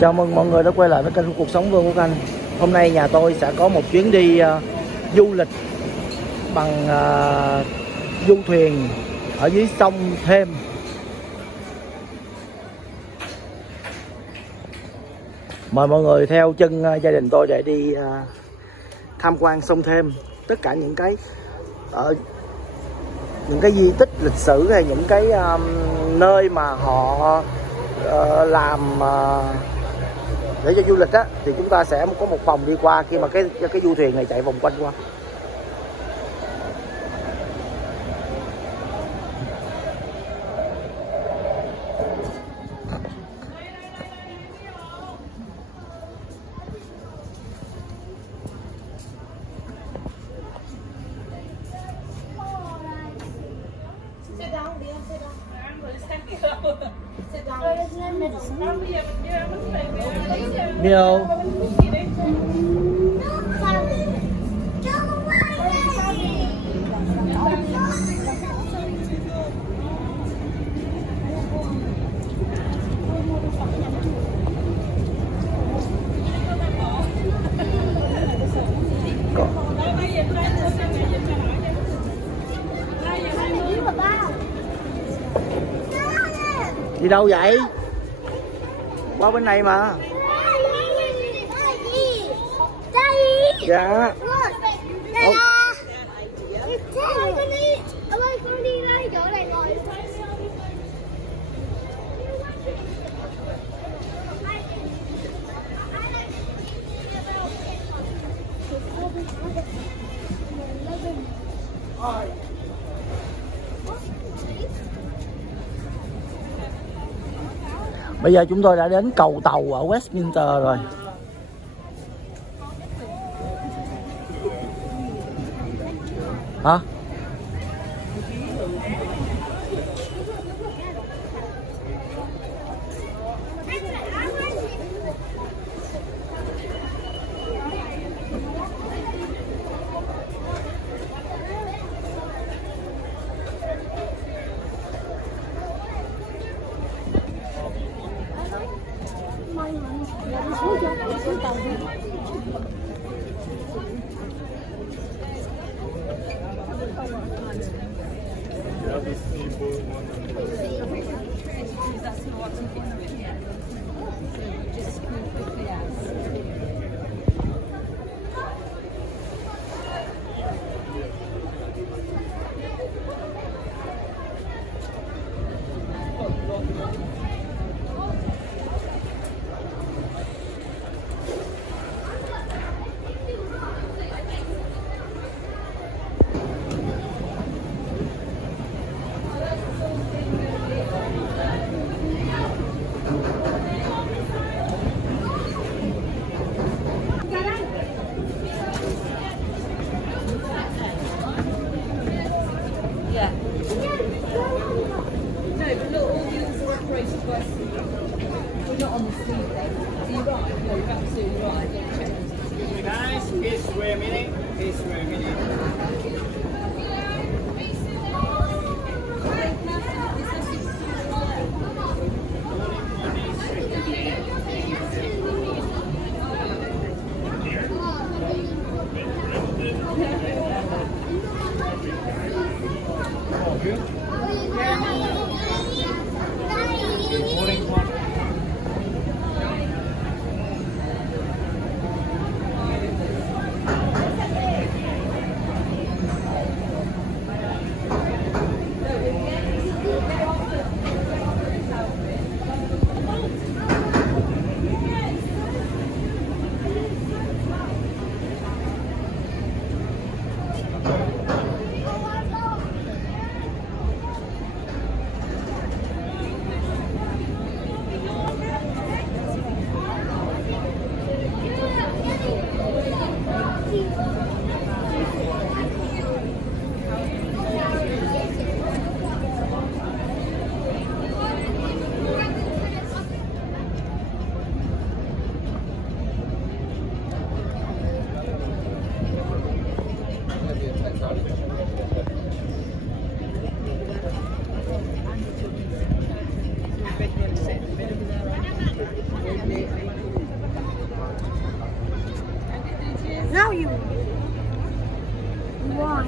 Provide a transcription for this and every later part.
Chào mừng mọi người đã quay lại với kênh của Cuộc Sống Vương Quốc Anh. Hôm nay nhà tôi sẽ có một chuyến đi du lịch bằng du thuyền ở dưới sông Thames. Mời mọi người theo chân gia đình tôi để đi tham quan sông Thames. Tất cả những cái di tích lịch sử hay những cái nơi mà họ làm để cho du lịch á, thì chúng ta sẽ có một vòng đi qua khi mà cái du thuyền này chạy vòng quanh qua. Nhiều. Đi đâu vậy? Qua bên này mà. Dạ. Bây giờ chúng tôi đã đến cầu tàu ở Westminster rồi. Hả? Now you. Why?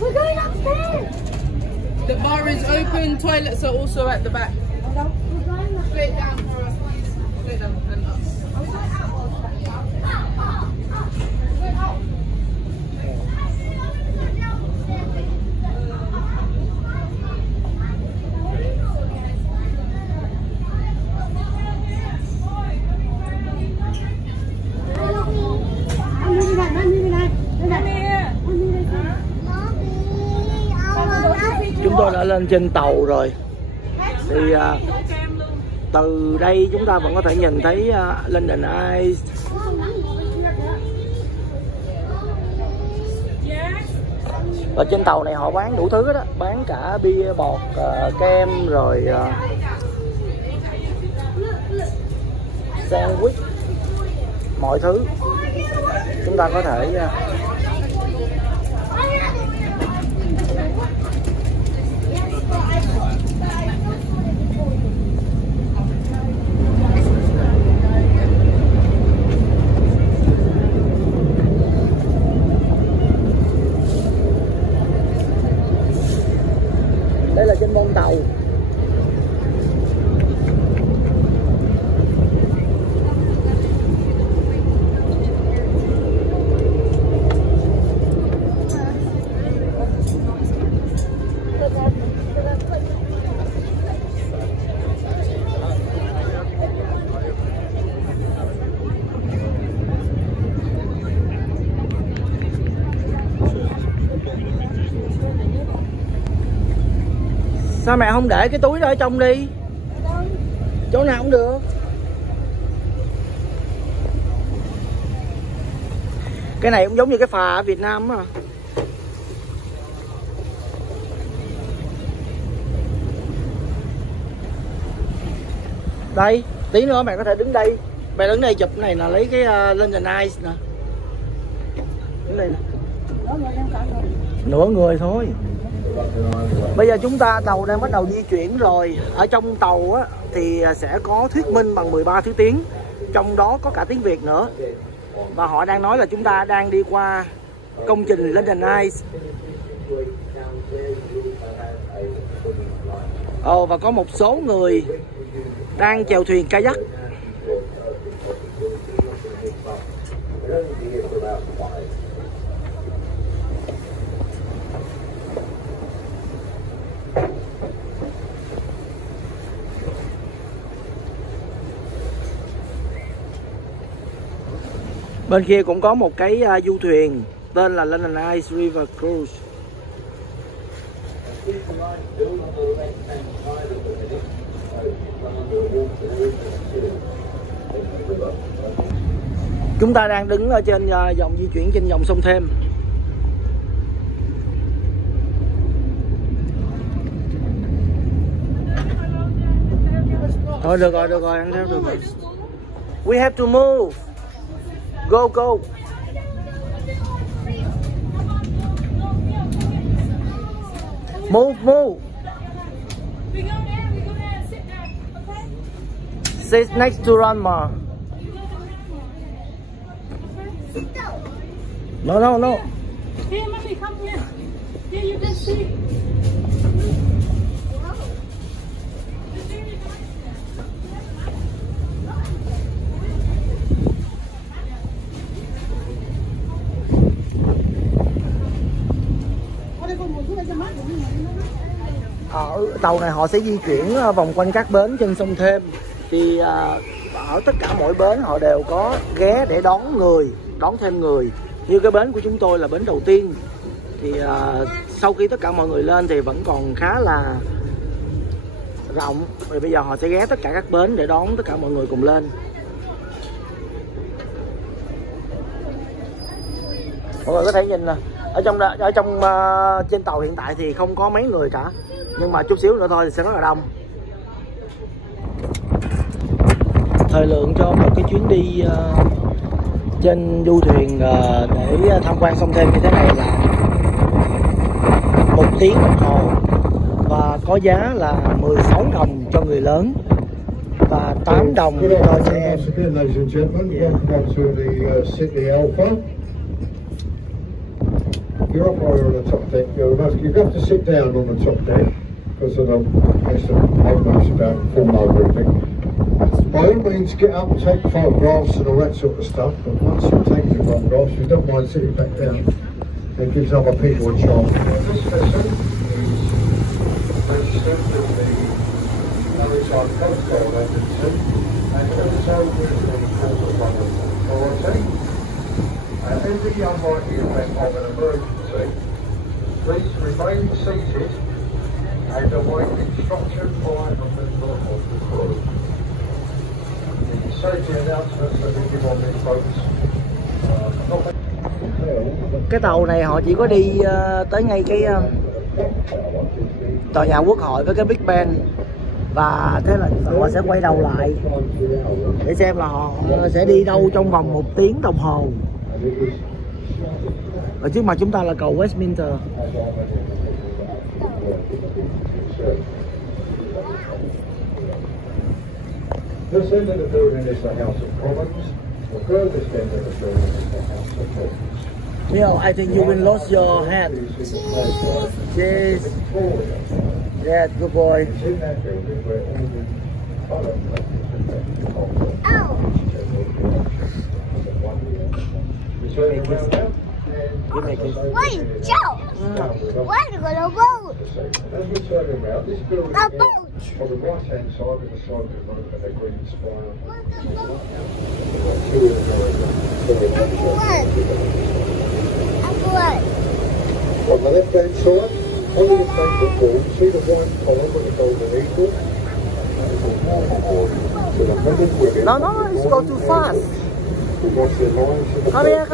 We're going upstairs. The bar is open, toilets are also at the back. Straight down for us, please. Straight down and up. Chúng tôi đã lên trên tàu rồi. Thì từ đây chúng ta vẫn có thể nhìn thấy London Eye. Ở trên tàu này họ bán đủ thứ đó, bán cả bia bọt, kem rồi sandwich, mọi thứ chúng ta có thể đây là trên bông tàu. Sao mẹ không để cái túi đó ở trong đi? Chỗ nào cũng được. Cái này cũng giống như cái phà ở Việt Nam á. Đây, tí nữa mẹ có thể đứng đây. Mẹ đứng đây chụp cái này là lấy cái London Eye nè. Đứng đây nè. Nửa người thôi. Bây giờ chúng ta tàu đang bắt đầu di chuyển rồi. Ở trong tàu á, thì sẽ có thuyết minh bằng 13 thứ tiếng, trong đó có cả tiếng Việt nữa. Và họ đang nói là chúng ta đang đi qua công trình London Eye. Và có một số người đang chèo thuyền kayak. Bên kia cũng có một cái du thuyền tên là London Eye River Cruise. Chúng ta đang đứng ở trên dòng di chuyển trên dòng sông Thames. Thôi được rồi, ăn theo được rồi. We have to move. Go, go. Move, move. Sit next to Ranma. No. Here, mommy, come here. Here, you can see. Ở tàu này họ sẽ di chuyển vòng quanh các bến trên sông Thames. Thì ở tất cả mỗi bến họ đều có ghé để đón thêm người. Như cái bến của chúng tôi là bến đầu tiên. Thì sau khi tất cả mọi người lên thì vẫn còn khá là rộng. Rồi bây giờ họ sẽ ghé tất cả các bến để đón tất cả mọi người cùng lên. Mọi người có thể nhìn nè, ở trong trên tàu hiện tại thì không có mấy người cả, nhưng mà chút xíu nữa thôi thì sẽ rất là đông. Thời lượng cho một cái chuyến đi trên du thuyền để tham quan sông Thêm như thế này là 1 tiếng đồng hồ, và có giá là 16 đồng cho người lớn và 8 đồng cho trẻ em. You're up higher on the top deck. You have to sit down on the top deck because of the almost about falling over everything. By all means, get up and take photographs and all that sort of stuff. But once you've taken the photographs, you don't mind sitting back down. It gives other people a chance. This vessel is registered with the Maritime Coast Guard Agency and also with the Port of London Authority. Every unlikely event of an emergency, please remain seated and await instruction by a member of the crew. The safety announcements that we give on these boats. Cái tàu này họ chỉ có đi tới ngay cái tòa nhà Quốc hội với cái Big Ben, và thế là họ sẽ quay đầu lại để xem là họ sẽ đi đâu trong vòng 1 tiếng đồng hồ. Ở trước mặt chúng ta là cầu Westminster. This end of the building is the House of Commons. The furthest end of the building is the House of Commons. Neil, I think you will lose your hand. Cheers. Yeah, good boy. It's in that building where all the Parliament You make it. Wait, Joe! Why are you going to boat? As we're turning around, this building A here, boat! on the right hand side of the side of the road and the green spire. What? On the left hand side, under the favourite wall, see the white column with the golden eagle? That is a war memorial to the men and women. No, it's go too fast. Who lost their lives in the Come here.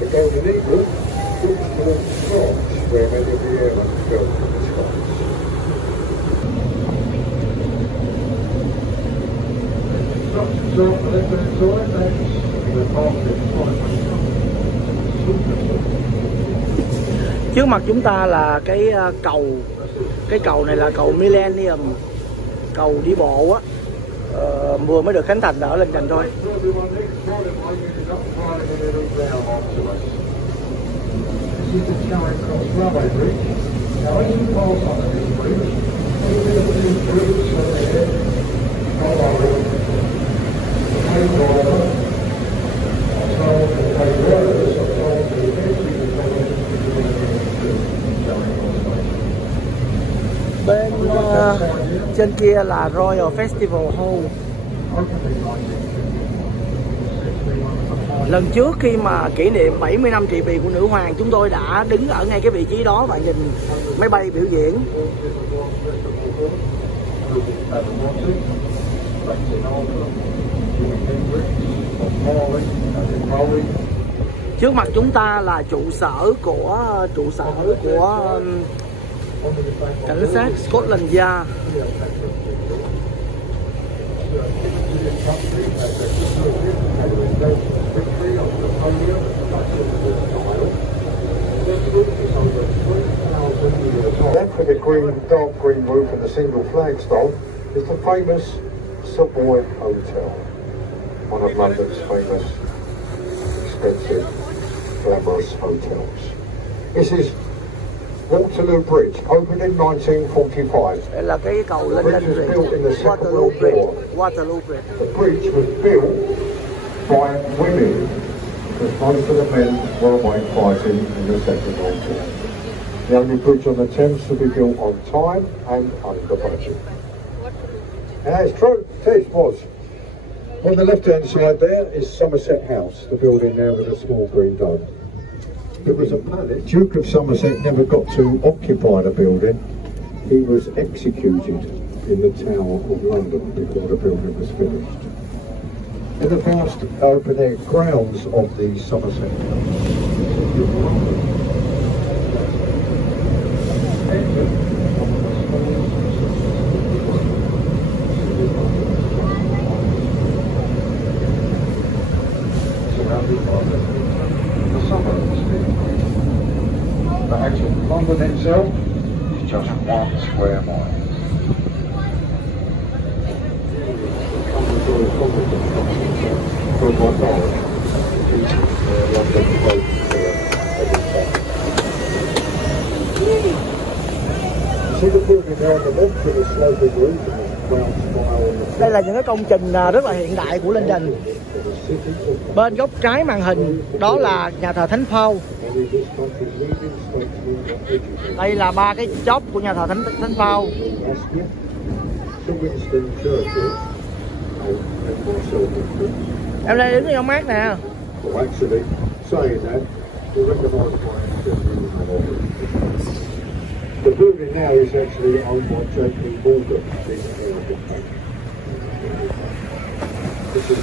The golden eagle looks towards France, where many of the airmen fell from the skies. So, on the left hand side, that's the park. Trước mặt chúng ta là cái cầu này là cầu Millennium, cầu đi bộ á, vừa mới được khánh thành ở lên cành thôi. Bên trên kia là Royal Festival Hall. Lần trước khi mà kỷ niệm 70 năm trị vì của nữ hoàng, chúng tôi đã đứng ở ngay cái vị trí đó và nhìn máy bay biểu diễn. Trước mặt chúng ta là trụ sở của cảnh sát Scotland Yard. That for the dark green roof and the single flagstone is the famous Savoy Hotel, one of London's famous expensive glamorous hotels. This is Waterloo Bridge, opened in 1945. Đây là cái cầu lên Bridge was built in the Second World War. Waterloo Bridge. The bridge was built by women, because most of the men were away fighting in the Second World War. The only bridge on the Thames to be built on time and under budget. Yeah, it's true. It was. On the left-hand side there is Somerset House, the building there with a small green dome. It was a palace. Duke of Somerset never got to occupy the building. He was executed in the Tower of London before the building was finished. In the vast open air grounds of the Somerset. Surrounded by the summer atmosphere. But actually, London itself is just 1 square mile. From my knowledge, London boat see the building there on the left with a sloping roof and a brown smile on the Đây là những cái công trình rất là hiện đại của London. Bên góc trái màn hình đó là nhà thờ Thánh Paul. Đây là 3 cái chóp của nhà thờ Thánh Paul. Em đây đứng trong mát nè. The building now is actually owned by JP Morgan. This is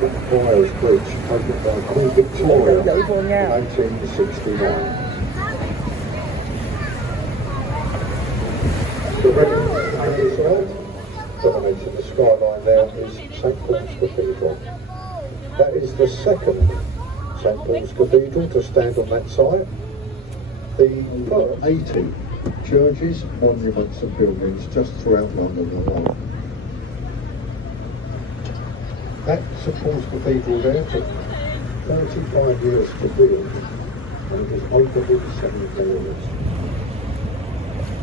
Blackfriars Bridge, opened by Queen Victoria in 1869. The red side, dominating the skyline there, is St Paul's Cathedral. That is the second St Paul's Cathedral to stand on that site. The 80 churches, monuments and buildings just throughout London alone. That St Paul's Cathedral there took 35 years to build and it was opened in 7 years.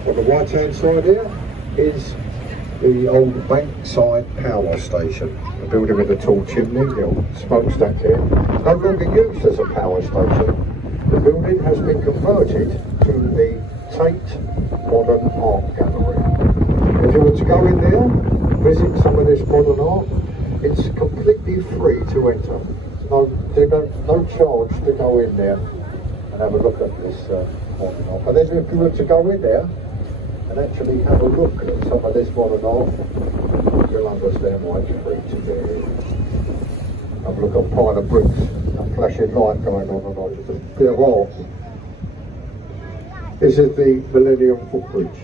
On the right hand side here is the old Bankside Power Station, a building with a tall chimney, the old smokestack here, no longer used as a power station. The building has been converted to the Tate Modern Art Gallery. If you were to go in there, visit some of this modern art, it's completely free to enter. No charge to go in there and have a look at this modern art. But then if you were to go in there and actually have a look at some of this modern art, you'll understand why it's free to get in. Have a look at a pile of bricks, a flashing light going on and on, just a bit of art. This is the Millennium Footbridge.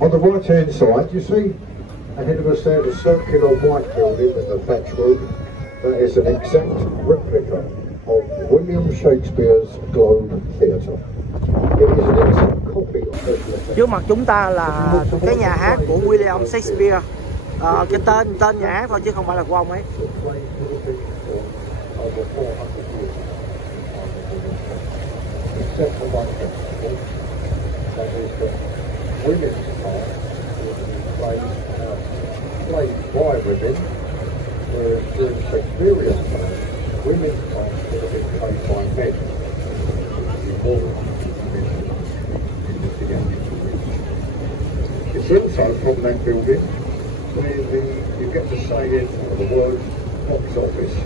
On the right hand side, you see ahead of us there the circular white building with the thatch roof. That is an exact replica of William Shakespeare's Globe Theatre. It is an exact copy of this. Trước mặt chúng ta là cái nhà hát của William Shakespeare. Cái tên nhà hát thôi chứ không phải là của ông ấy. Except for one principle, that is that women's part played by women, whereas during Shakespearean time, women's parts would have been played by men. It's also from that building where you get to say in the word box office.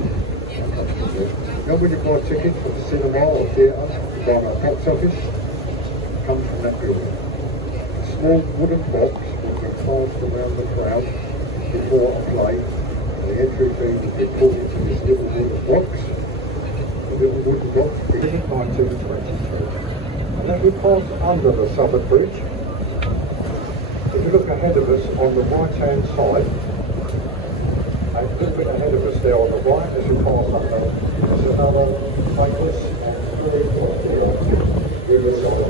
You know when you buy tickets for the cinema or theatre, you buy a box office, it comes from that building. A small wooden box which is passed around the crowd before a play. The entry fee would be put into this little wooden box. The little wooden box would be by 2.23. And then we pass under the Southern Bridge. If you look ahead of us on the right hand side, a little bit ahead of us there on the right as you pass under, there's another famous and very popular riverside.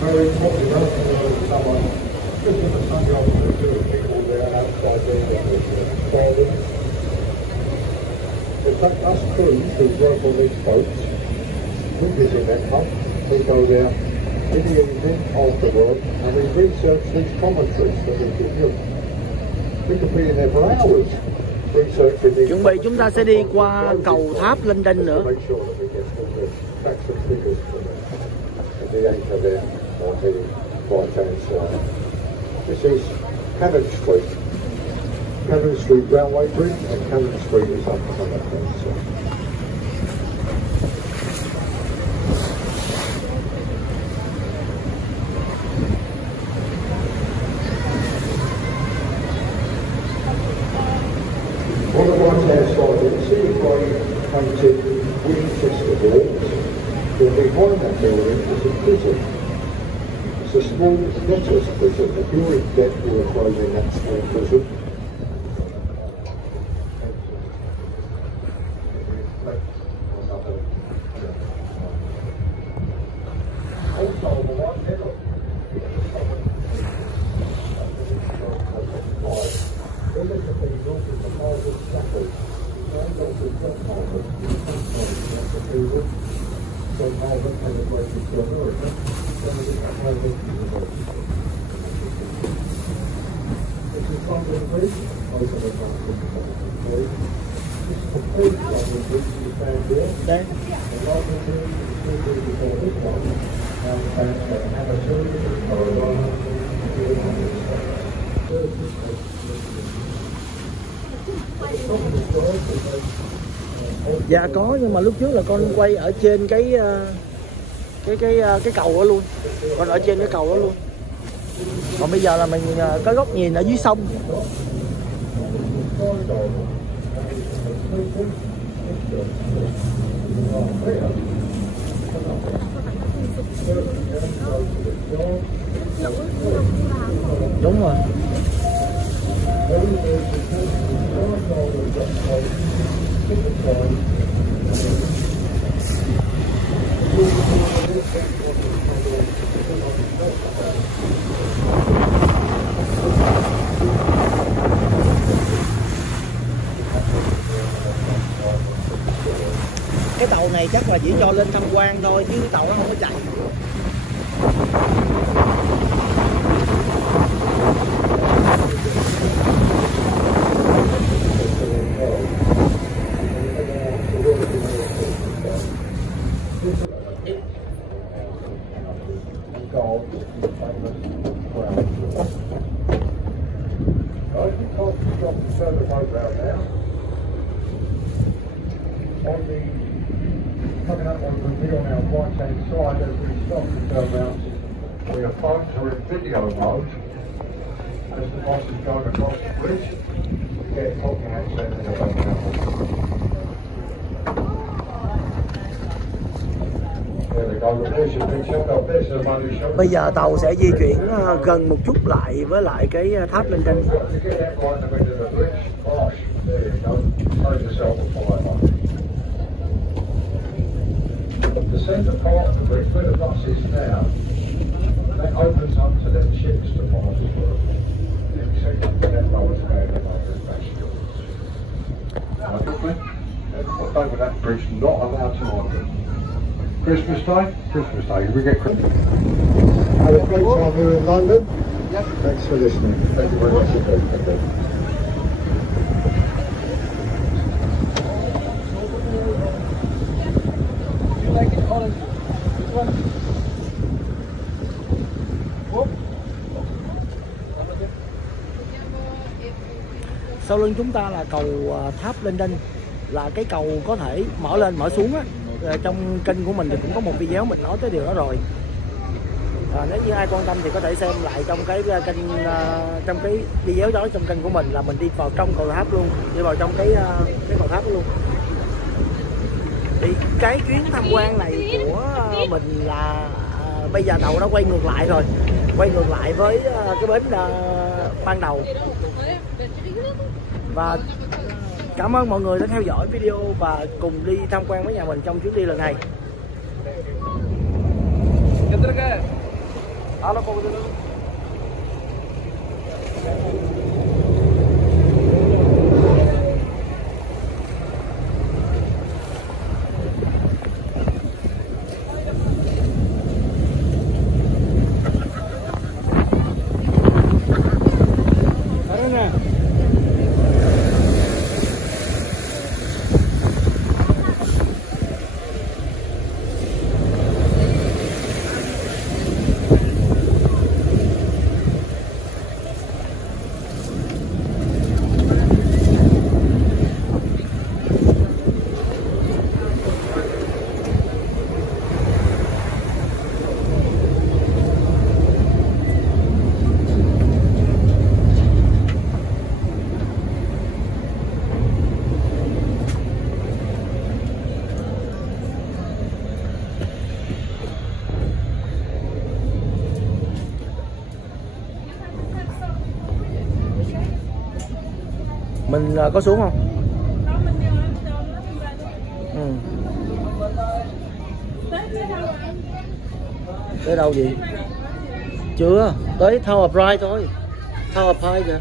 Very popular in the summer, just in the Sunday afternoon, there are people there outside there with in fact, us crews who work on these boats, we visit that pub, we go there in the evening after work and we research these commentaries that we give you. We could be in there for hours researching these. Chuẩn bị chúng ta sẽ đi qua cầu tháp London nữa. Make sure that we get all the facts and figures from the anchor there on the right hand side. This is Cannon Street. Cannon Street Railway Bridge and Cannon Street is up on that side. painted Winchester walls. Then behind that building is a prison. It's a small debtor's prison. If you're in debt, you're thrown in that small prison. Also, on the right hand, Đây. Dạ có, nhưng mà lúc trước là con quay ở trên cái cầu đó luôn, con ở trên cái cầu đó luôn. Còn bây giờ là mình có góc nhìn ở dưới sông. Đúng rồi. Cái tàu này chắc là chỉ cho lên tham quan thôi chứ tàu nó không có chạy. Coming up on the wheel now, right hand side as we stop and turn around, our phones are in video mode. As the bus is going across the bridge, we get talking accent in the background. Bây giờ tàu sẽ di chuyển gần một chút lại với lại cái tháp lên trên. The centre part of the bridge, where the bus is now, that opens up to them ships to pass through. That lowers down the What day with that bridge not allowed to open? Christmas Day? Christmas Day. We get Christmas. Have a great time here in London. Yep. Thanks for listening. Thank you very much indeed. Thank you. Sau lưng chúng ta là cầu tháp lên Đinh, là cái cầu có thể mở lên mở xuống á. Trong kênh của mình thì cũng có một video mình nói tới điều đó rồi. Nếu như ai quan tâm thì có thể xem lại trong cái kênh, trong cái video đó trong kênh của mình, là mình đi vào trong cầu tháp luôn, đi vào trong cái cầu tháp luôn. Thì cái chuyến tham quan này của mình là bây giờ tàu đã quay ngược lại rồi, quay ngược lại với cái bến ban đầu. Và cảm ơn mọi người đã theo dõi video và cùng đi tham quan với nhà mình trong chuyến đi lần này. Mình có xuống không? Ừ. Tới đâu vậy? Chưa, tới Tower Bright thôi. Tower Bright kìa.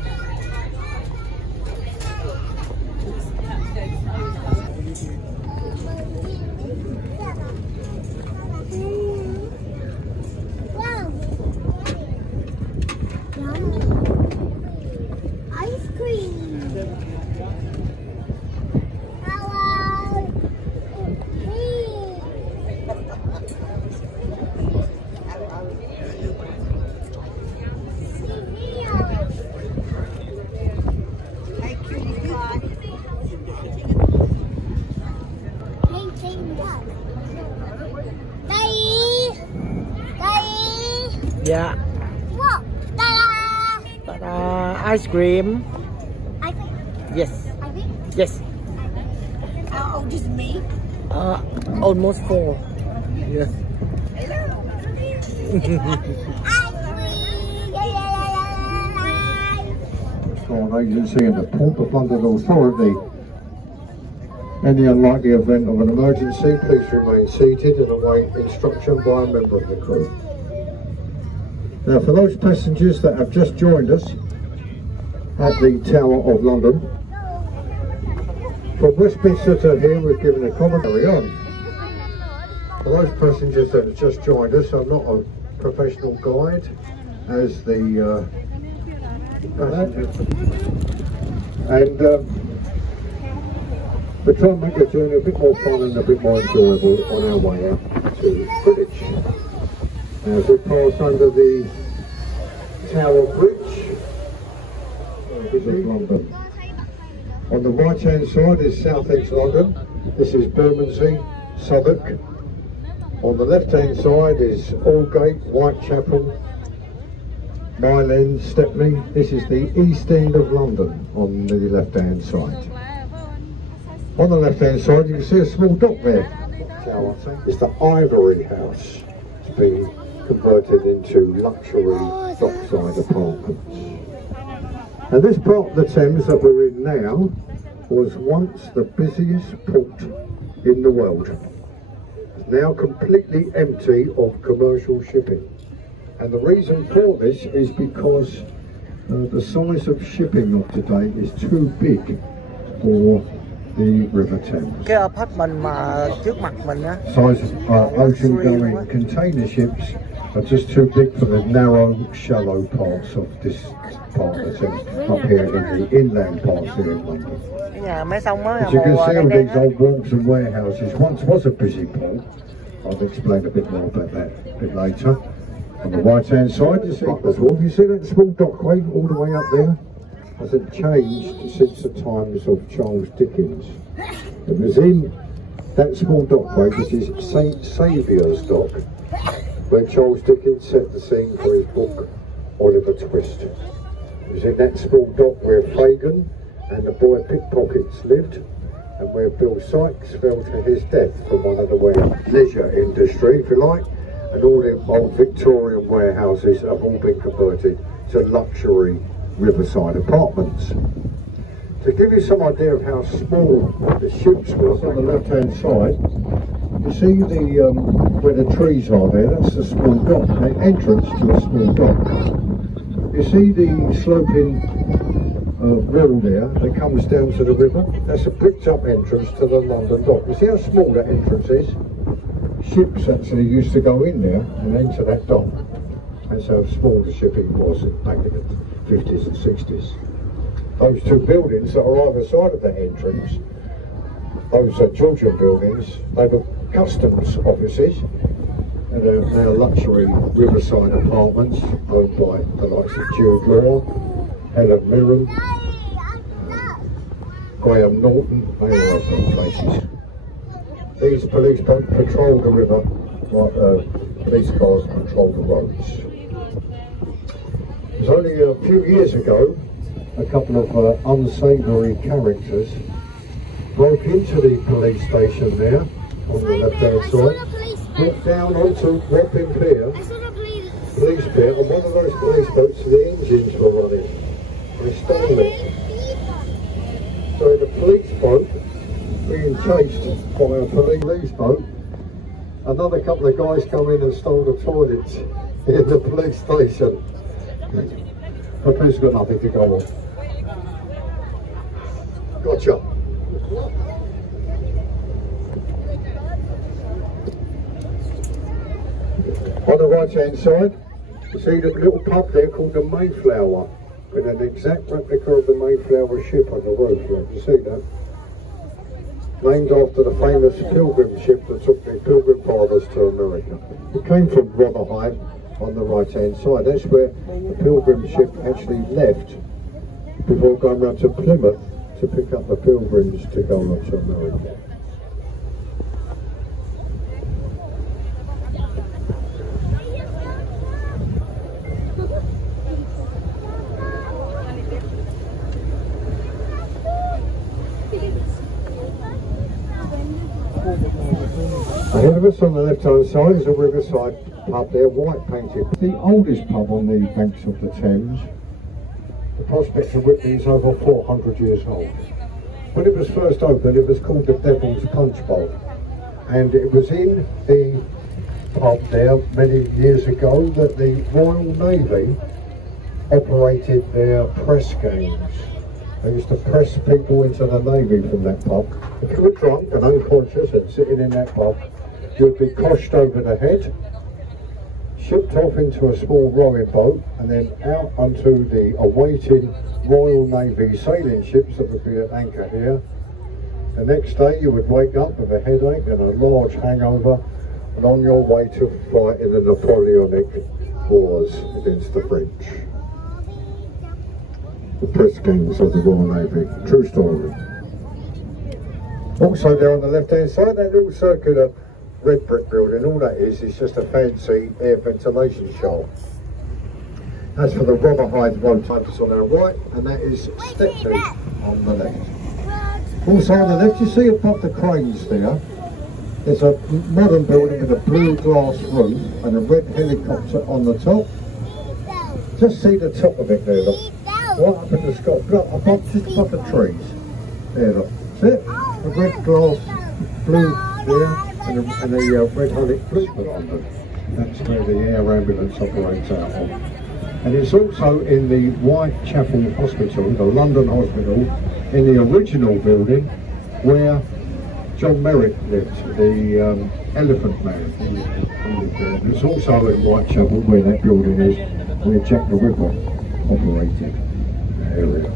Yeah. Whoa! Ta-da! Ta-da! Ice cream. I think. Yes. I think. Yes. How old is me? Almost 4. Yes. Ice cream! Transport Agency and the Port of London Authority. In the unlikely event of an emergency, please remain seated and await instruction by a member of the crew. Now, for those passengers that have just joined us at the Tower of London, from Westminster to here, we've given a commentary on. For those passengers that have just joined us, I'm not a professional guide, as the and we're trying to make the journey a bit more fun and a bit more enjoyable on our way out to Greenwich. As we pass under the Tower Bridge of London. On the right hand side is South East London. This is Bermondsey, Southwark. On the left hand side is Aldgate, Whitechapel, Mile End, Stepney. This is the East End of London on the left hand side. On the left hand side you can see a small dock there. It's the Ivory House. It's been converted into luxury dockside apartments. And this part of the Thames that we're in now was once the busiest port in the world. It's now completely empty of commercial shipping. And the reason for this is because the size of shipping of today is too big for the River Thames. Cái apartment mà trước mặt mình á. Size of ocean-going container ships are just too big for the narrow, shallow parts of this part of the Thames up here in the inland parts here in London. Cái nhà máy sông á. As you can see, all these old wharves and warehouses once was a busy port. I'll explain a bit more about that a bit later. On the right-hand side, you see you see that small dockway all the way up there? Hasn't changed since the times of Charles Dickens. It was in that small dockway, which is St Saviour's Dock, where Charles Dickens set the scene for his book Oliver Twist. It was in that small dock where Fagin and the boy pickpockets lived, and where Bill Sykes fell to his death from one of the leisure industry, if you like, and all the old Victorian warehouses have all been converted to luxury riverside apartments. To give you some idea of how small the ships was, on the left hand side, you see the where the trees are there, that's the small dock, the entrance to a small dock. You see the sloping wall there that comes down to the river? That's a bricked up entrance to the London dock. You see how small that entrance is? Ships actually used to go in there and enter that dock. That's how small the shipping was back in the 50s and 60s. Those two buildings that are either side of that entrance, those Georgian buildings, they were customs offices, and they're now luxury riverside apartments owned by the likes of Jude Law, Helen Mirren, Graham Norton, they all have those places. These police don't patrol the river like police cars control the roads. It was only a few years ago a couple of unsavoury characters broke into the police station there on the left hand side, went down onto Wapping Pier, police pier, and one of those police boats, the engines were running. They stole it. So in a police boat, being chased by a police boat, another couple of guys come in and stole the toilets in the police station. The police got nothing to go on. Gotcha. On the right hand side, you see the little pub there called the Mayflower, with an exact replica of the Mayflower ship on the roof. You see that? Named after the famous pilgrim ship that took the Pilgrim Fathers to America. It came from Rotherhithe on the right hand side. That's where the pilgrim ship actually left before going round to Plymouth to pick up the pilgrims to go on to America. Ahead of us on the left hand side is a riverside pub there, white painted. The oldest pub on the banks of the Thames. The Prospect of Whitby is over 400 years old. When it was first opened, it was called the Devil's Punch Bowl, and it was in the pub there many years ago that the Royal Navy operated their press gangs. They used to press people into the Navy from that pub. If you were drunk and unconscious and sitting in that pub, you'd be coshed over the head, shipped off into a small rowing boat, and then out onto the awaiting Royal Navy sailing ships that would be at anchor here. The next day you would wake up with a headache and a large hangover, and on your way to fight in the Napoleonic Wars against the French. The press gangs of the Royal Navy. True story. Also there on the left hand side, that little circular red brick building, all that is just a fancy air ventilation shaft. As for the Rotherhithe Road types on our right, and that is Stepney on the left. Also on the left, you see above the cranes there, there's a modern building with a blue glass roof and a red helicopter on the top. Just see the top of it there, look. Right up in the sky, look, above, just above the trees. There, look. See it? A red glass, blue there. And a red honey blue under. That's where the air ambulance operates out of. And it's also in the Whitechapel Hospital, the London Hospital, in the original building where John Merrick lived, the Elephant Man. It's also in Whitechapel where that building is, where Jack the Ripper operated. Area.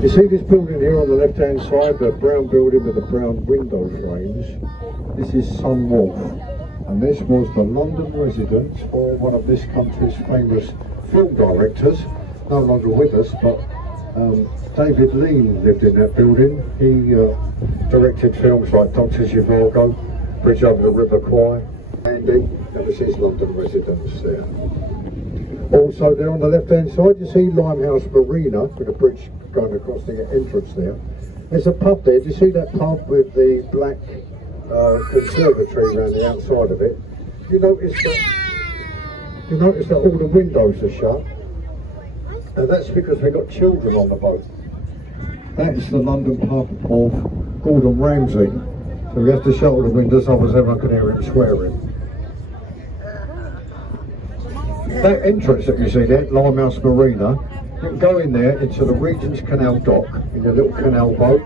You see this building here on the left hand side, the brown building with the brown window frames. This is Sun Wharf, and this was the London residence for one of this country's famous film directors, no longer with us, but David Lean lived in that building. He directed films like Dr. Zhivago, Bridge over the River Kwai, Andy. That was his London residence there. Also there on the left hand side you see Limehouse Marina with a bridge going across the entrance there. There's a pub there. Do you see that pub with the black conservatory around the outside of it? You notice that all the windows are shut, and that's because we've got children on the boat. That is the London pub of Gordon Ramsay, so we have to shut all the windows, otherwise everyone can hear him swearing. That entrance that you see there, Limehouse Marina, you can go in there into the Regent's Canal dock in your little canal boat,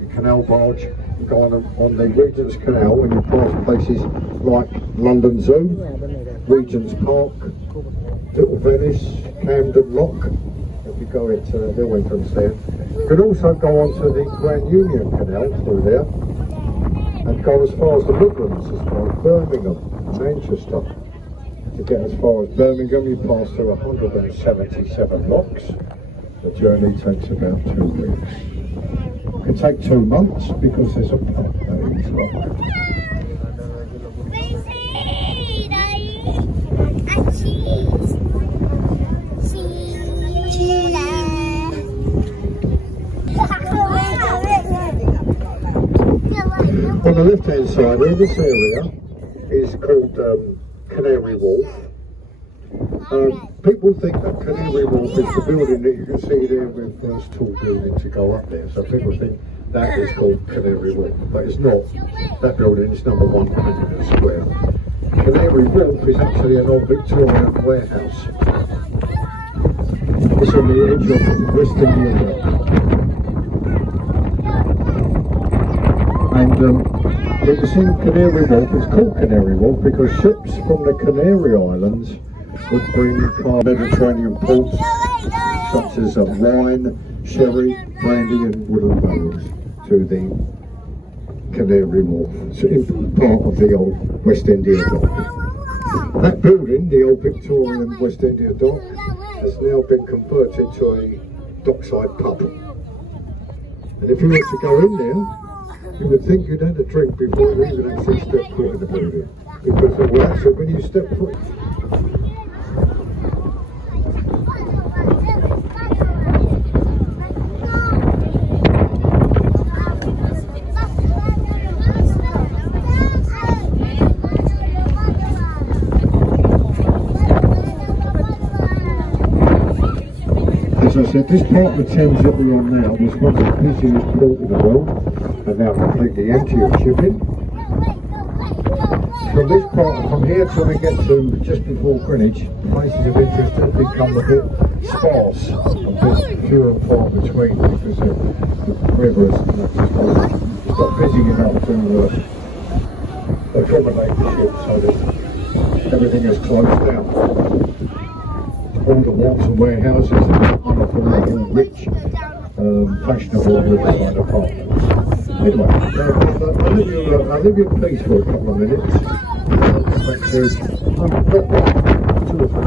your canal barge, and go on the Regent's Canal, and you pass places like London Zoo, Regent's Park, Little Venice, Camden Lock, if you go into the little entrance there. You can also go onto the Grand Union Canal through there, and go as far as the Midlands, as far as Birmingham, Manchester. To get as far as Birmingham, you pass through 177 locks. The journey takes about 2 weeks. It can take 2 months because there's a pub at each lock. On the left hand side here, this area is called Canary Wharf, People think that Canary Wharf is the building that you can see there with first tall building to go up there. So people think that is called Canary Wharf, but it's not. That building is number 1 Paddington Square. Canary Wharf is actually an old Victorian warehouse. It's on the edge of West India Dock. And it was in Canary Wharf. It's called Canary Wharf because ships from the Canary Islands would bring Mediterranean ports such as wine, sherry, brandy and wooden barrels to the Canary Wharf. It's part of the old West India Dock. That building, the old Victorian West India Dock, has now been converted to a dockside pub. And if you were to go in there, you would think you'd had a drink before you even actually stepped foot in the building. Because well, actually when you step foot... As I said, this part of the Thames that we're on now was once the busiest port in the world, and now completely empty of shipping. From this part, from here till we get to just before Greenwich, places of interest have become a bit sparse, a bit few and far between because of the rivers and that's just it's not busy enough to accommodate the ships, so that everything is closed down. All the walks and warehouses and unaffordable, rich, fashionable riverside apartments. Anyway, I'll leave you in peace for a couple of minutes. Back to 2 or 3 minutes.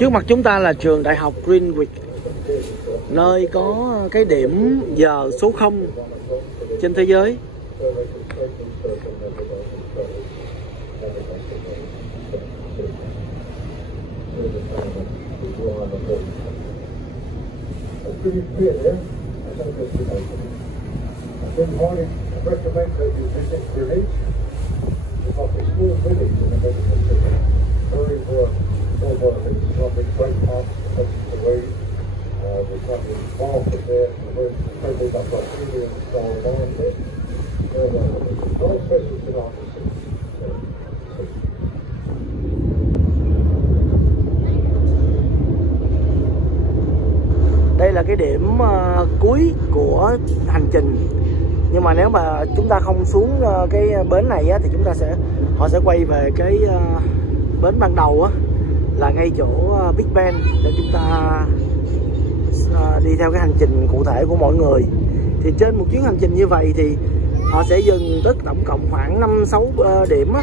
Trước mặt chúng ta là trường đại học Greenwich, nơi có cái điểm giờ số 0 trên thế giới. Đây là cái điểm cuối của hành trình. Nhưng mà nếu mà chúng ta không xuống cái bến này á, thì họ sẽ quay về cái bến ban đầu á, là ngay chỗ Big Ben để chúng ta đi theo cái hành trình cụ thể của mỗi người. Thì trên một chuyến hành trình như vậy thì họ sẽ dừng tất tổng cộng khoảng 5-6 điểm á.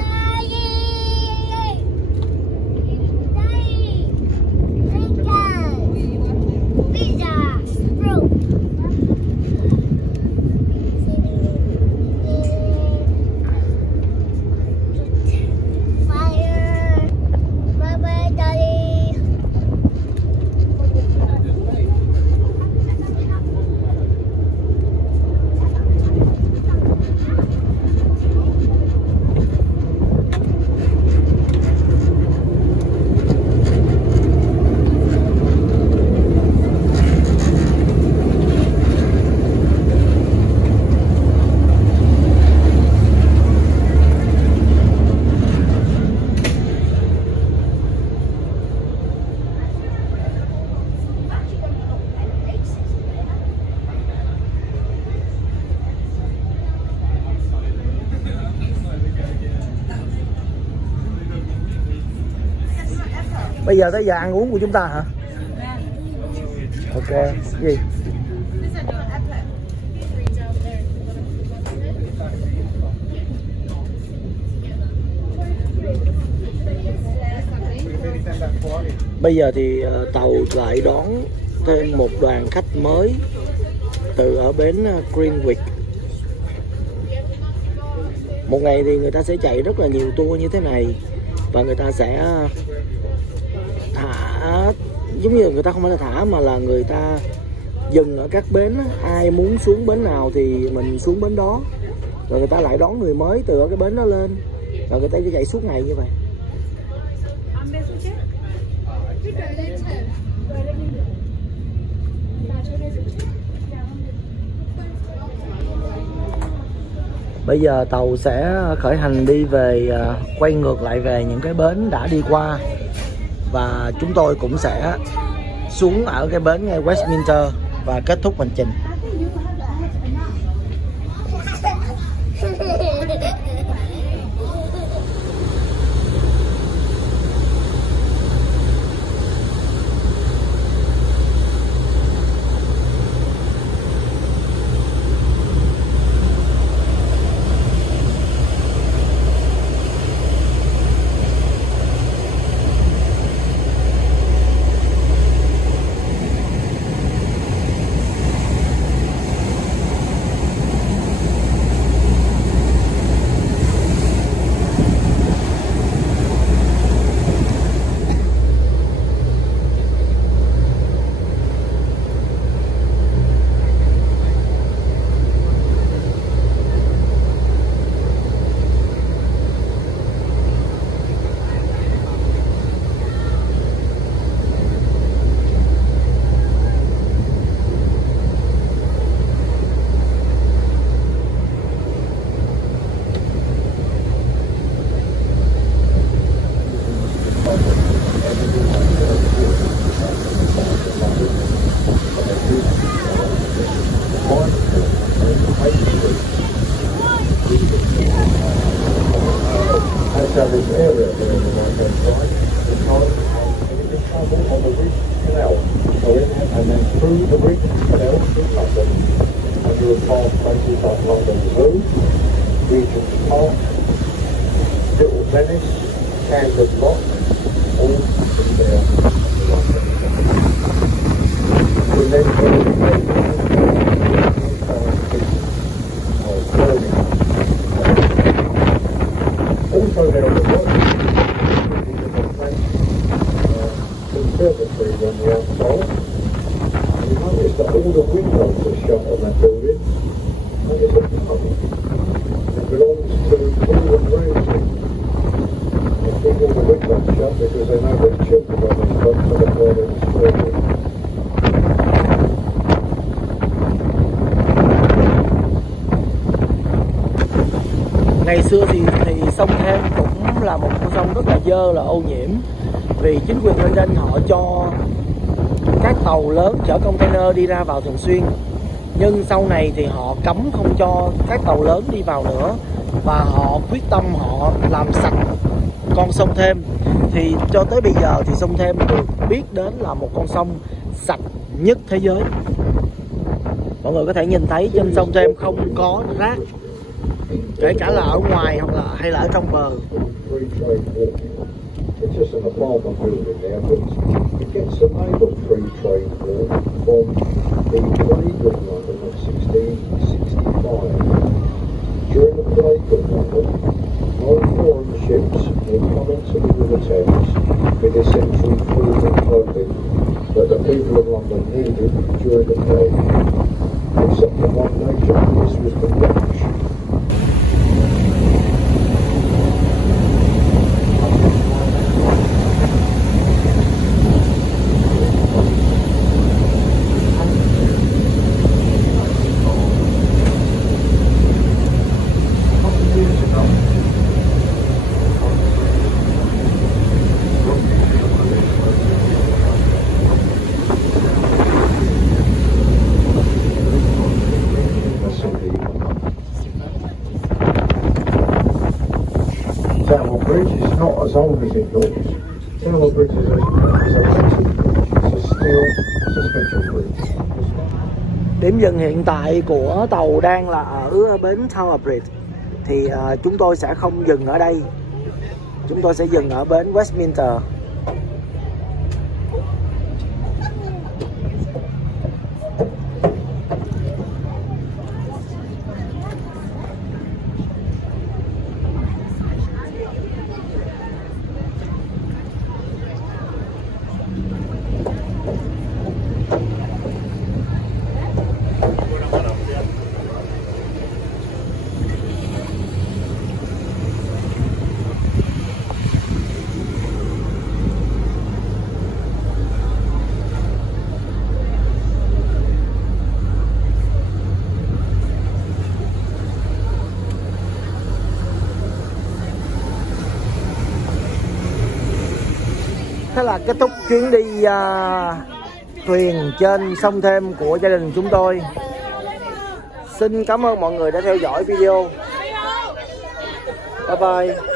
Bây giờ tới giờ ăn uống của chúng ta hả? Ok, gì? Bây giờ thì tàu lại đón thêm một đoàn khách mới từ ở bến Greenwich. Một ngày thì người ta sẽ chạy rất là nhiều tour như thế này, và người ta sẽ thả, giống như người ta không phải là thả mà là người ta dừng ở các bến. Ai muốn xuống bến nào thì mình xuống bến đó, rồi người ta lại đón người mới từ ở cái bến đó lên, rồi người ta sẽ chạy suốt ngày như vậy. Bây giờ tàu sẽ khởi hành đi về, quay ngược lại về những cái bến đã đi qua, và chúng tôi cũng sẽ xuống ở cái bến ngay Westminster và kết thúc hành trình. Ngày xưa thì sông Thames cũng là một con sông rất là dơ, là ô nhiễm, vì chính quyền London họ cho các tàu lớn chở container đi ra vào thường xuyên. Nhưng sau này thì họ cấm không cho các tàu lớn đi vào nữa, và họ quyết tâm họ làm sạch con sông Thames. Thì cho tới bây giờ thì sông Thames được biết đến là một con sông sạch nhất thế giới. Mọi người có thể nhìn thấy trên sông Thames không có rác, kể cả là ở ngoài hoặc là hay là ở trong bờ. It's just an apartment building there, but it gets the name of free trade walk from the Plague of London of 1665. During the Plague of London, no foreign ships would come into the River Thames with essential food and clothing that the people of London needed during the plague, except for one nation, this was the Dutch. Tower Bridge is not as old as it looks. Tower Bridge is a steel suspension bridge. Điểm dừng hiện tại của tàu đang là ở bến Tower Bridge. Thì chúng tôi sẽ không dừng ở đây. Chúng tôi sẽ dừng ở bến Westminster. Thế là kết thúc chuyến đi thuyền trên sông Thames của gia đình chúng tôi. Xin cảm ơn mọi người đã theo dõi video. Bye bye.